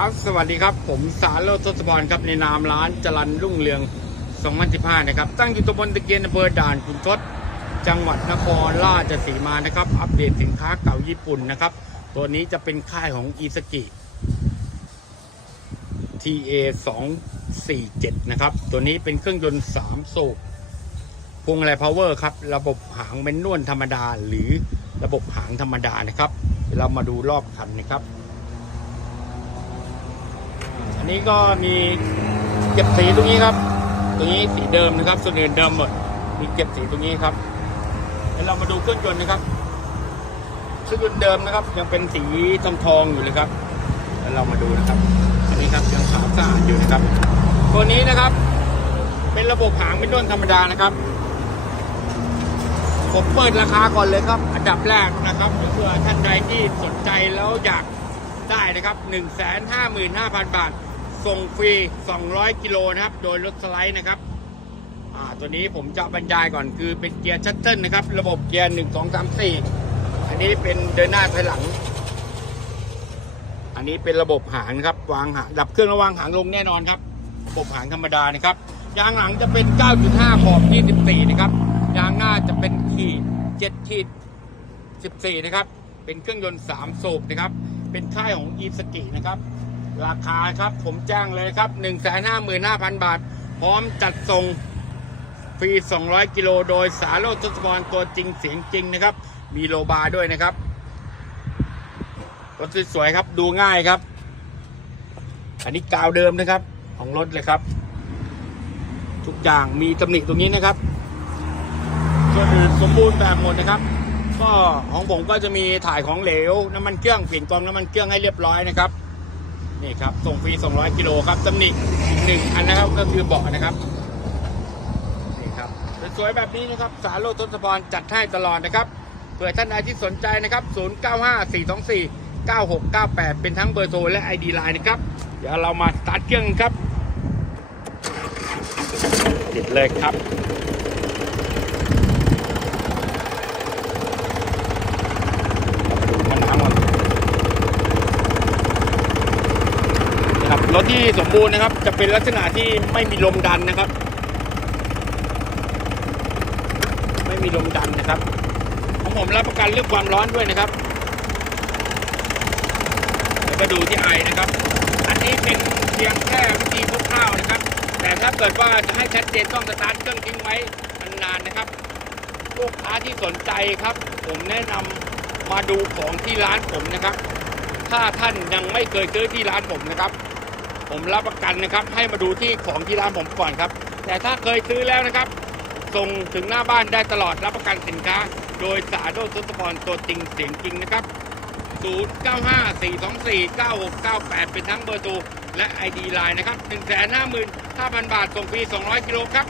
ครับ สวัสดีครับ ผมสารโลทศพรครับในนามร้านจรันรุ่งเรือง 2015 นะครับ ตั้งอยู่ตำบลตะเกียนอำเภอด่านขุนทด จังหวัดนครราชสีมานะครับ อัปเดตสินค้าเก่าญี่ปุ่นนะครับ ตัวนี้จะเป็นค่ายของอีสกิ TA 247 นะครับ ตัวนี้เป็นเครื่องยนต์ 3 สูบพวงมาลัยพาวเวอร์ครับ ระบบหางเมนนวลธรรมดา หรือระบบหางธรรมดานะครับ เรามาดูรอบคันนะครับ อันนี้ก็มีเก็บสีตรงนี้ครับ ตรงนี้สีเดิมนะครับ ส่วนอื่นเดิมหมด มีเก็บสีตรงนี้ครับเดี๋ยวเรามาดูเครื่องยนต์นะครับเครื่องยนต์เดิมนะครับ ยังเป็นสีทองทองอยู่เลยครับแล้วเรามาดูนะครับ อันนี้ครับยังขาวสะอาดอยู่นะครับ ตัวนี้นะครับ เป็นระบบหางเป็นด้นธรรมดานะครับผมเปิดราคาก่อนเลยครับ อันดับแรกนะครับเพื่อท่านใดที่สนใจแล้วอยาก ได้นะครับ 155,000 บาท ส่งฟรี 200 กิโลนะครับ โดยรถสไลด์นะครับอ่าตัวนี้ผมจะบรรยายก่อนคือเป็นเกียร์ชัตเทิลนะครับ ระบบเกียร์ 1 2 3 4 อันนี้เป็นเดินหน้าถอยหลัง อันนี้เป็นระบบหางครับ วางหางดับเครื่องระวางหางลงแน่นอนครับ ระบบหางธรรมดานะครับยางหลังจะเป็น 9.5 ขอบ24 นะครับ ยางหน้าจะเป็นขีด7ขีด14 นะครับ เป็นเครื่องยนต์ 3 สูบนะครับ เป็นค่ายของอีสกินะครับ ราคาครับผมแจ้งเลยครับ 155,000 บาท พร้อมจัดส่งฟรี 200 กิโลโดยสาโรจน์ทศพรตัวจริงเสียงจริงนะครับ มีโลบาร์ด้วยนะครับรถสวยๆครับดูง่ายครับ อันนี้กาวเดิมนะครับ ของรถเลยครับ ทุกอย่างมีตำหนิตรงนี้นะครับส่วนอื่นสมบูรณ์แบบหมดนะครับ ก็ของผมก็จะมีถ่ายของเหลวน้ำมันเครื่องเปลี่ยนกองน้ำมันเครื่องให้เรียบร้อยนะครับนี่ครับส่งฟรี 200 กิโลครับตำหนิหนึ่งอันนะครับก็คือเบาะนะครับนี่ครับสวยๆแบบนี้นะครับ สาโรจน์ทศพรจัดให้ตลอดนะครับเผื่อท่านใดที่สนใจนะครับ 095424 9698 เป็นทั้งเบอร์โทรและ ID Line นะครับ เดี๋ยวเรามาสตาร์ทเครื่องครับติดเลยครับ มาดูน้ำก่อนนะ ครับรถที่สมบูรณ์นะครับ จะเป็นลักษณะที่ไม่มีลมดันนะครับ ไม่มีลมดันนะครับ ของผมรับประกันเรื่องความร้อนด้วยนะครับแล้วก็ดูที่ไอนะครับ อันนี้เป็นเพียงแค่วิธีคร่าวๆนะครับ แต่ถ้าเกิดว่าจะให้ชัดเจนต้องสตาร์ทเครื่องทิ้งไว้นานๆนะครับลูกค้าที่สนใจครับ ผมแนะนำมาดูของที่ร้านผมนะครับ ถ้าท่านยังไม่เคยซื้อที่ร้านผมนะครับ ผมรับประกันนะครับ ให้มาดูที่ของที่ร้านผมก่อนครับ แต่ถ้าเคยซื้อแล้วนะครับ ส่งถึงหน้าบ้านได้ตลอดรับประกันสินค้า โดยสาโดทศพรตัวจริงเสียงจริงนะครับ 0954249698 เป็นทั้งเบอร์โทรและ ID Line นะครับ 155,000 บาทส่งฟรี200 กิโลครับ